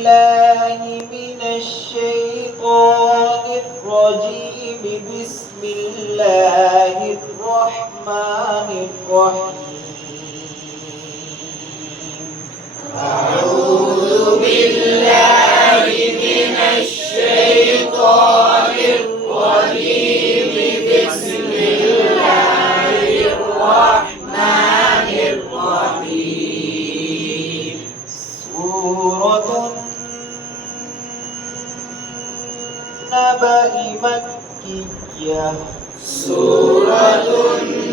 بالله من الشيطان الرجيم. بسم الله الرحمن الرحيم. أعوذ بالله من الشيطان الرجيم. بسم الله الرحمن الرحيم. سورة النبأ مكية. سورة النبأ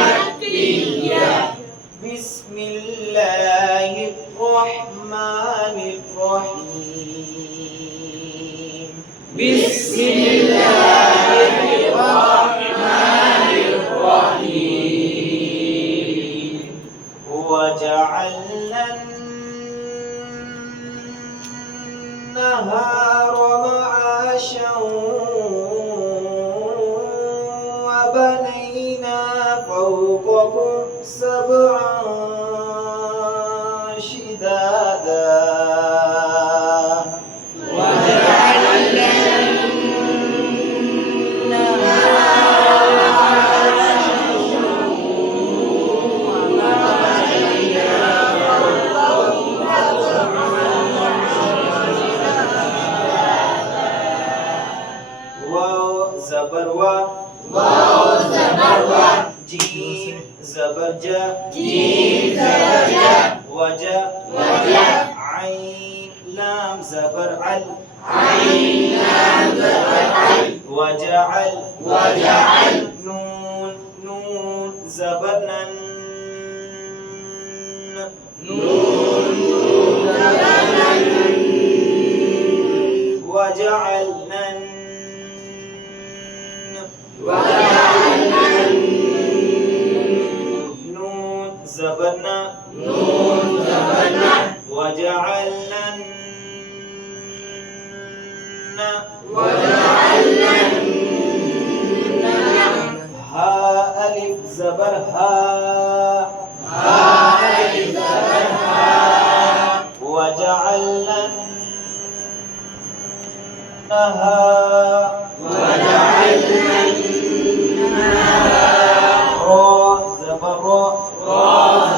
مكية. بسم الله الرحمن الرحيم. بسم الله الرحمن الرحيم. وجعلنا النهار معاشا وبنينا فوقكم سبعا شدادا. وجعلنا زبر و واو زبر و جيم زبر جا جيم زبر جا وجا وجا عين لام زبر عل عين لام زبر عل وجعل وجعل نون نون زبر نن نون نون زبر وجعلنا وجعلنا نون زبرنا نون زبرنا وجعلنا وجعلنا ها ألف زبر ها ها ألف زبر ها وجعلنا النهار وجعلنا را زبر را را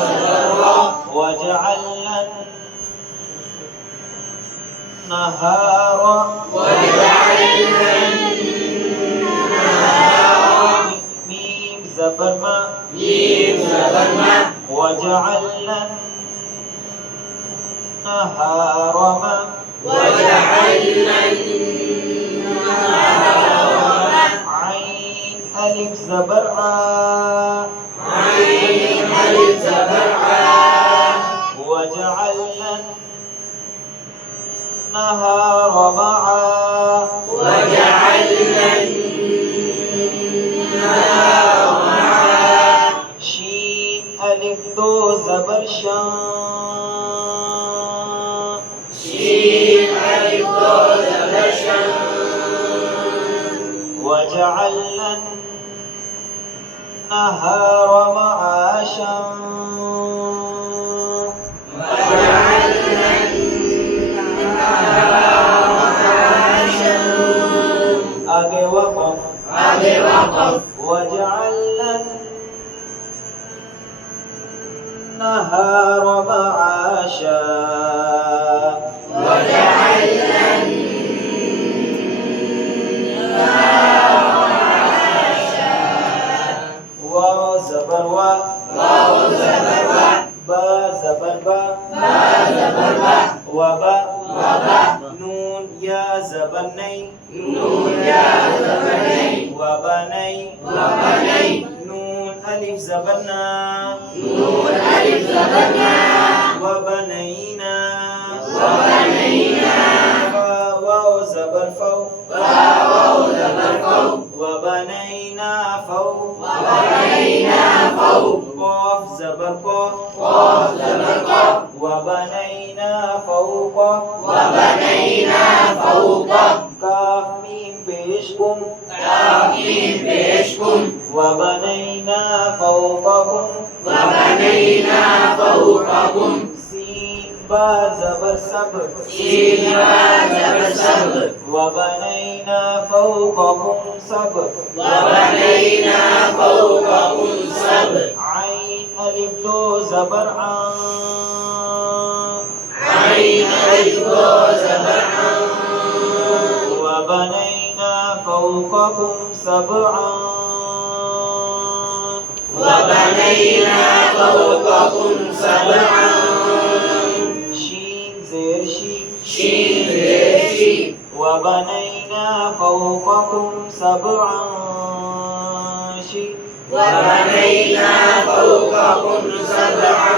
زبر را وجعلنا النهار وجعلنا النهار ميم زبر ما ميم زبر ما وجعلنا النهار ما وجعلنا النهار عين ألف زبر عا عين ألف زبر ع وجعلنا النهار معا وجعلنا النهار معا شين ألف دو زبر شا شين ألف دو زبر شا وجعلنا النهار معاشا وجعلنا النهار معاشا آگے وقف آگے وقف وجعلنا النهار معاشا وجعلنا النهار معاشا واو زبر وا واو زبر و با زبر با با زبر با وبا وبا نون يا زبر ني نون يا زبر ني وبني وبني نون ألف زبرنا نون ألف زبر نا وبنينا وبنينا واو زبر فو واو زبر فو وبنينا فو وبنينا فوق قاف زبر قاف قاف زبر قاف وبنينا فوق وبنينا فوق كاف ميم بيشكم كاف ميم بيشكم وبنينا فوقكم وبنينا فوق فوقكم سين با زبر سب سين با زبر سب وبنينا فوقكم سبع وبنينا فوقكم سبع عين ألف دو زبر عن عين ألف دو زبر عن وبنينا فوقكم سبعا وبنينا فوقكم سبعا شين زير شين شين زير شين وبنينا فوقكم سبعا شين وبنينا فوقكم سبعا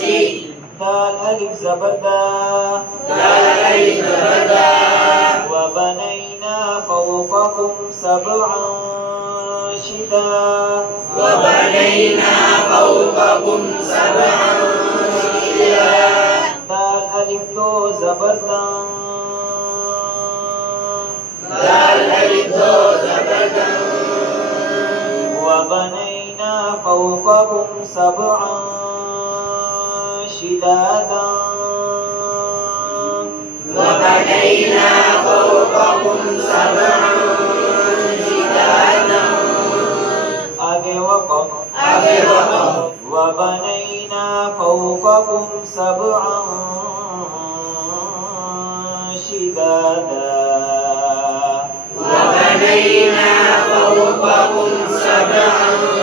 شين دال ألف زبر دا دال ألف زبر دا وبنينا فوقكم سبعا شدا وبنينا فوقكم سبعا شدا دال ألف دو زبر دا دال ألف دو زبر دا وبنينا فوقكم سبعا شدادا وبنينا فوقكم سبعا شدادا آگے وقف آگے وقف وبنينا فوقكم سبعا شدادا وبنينا فوقكم سبعا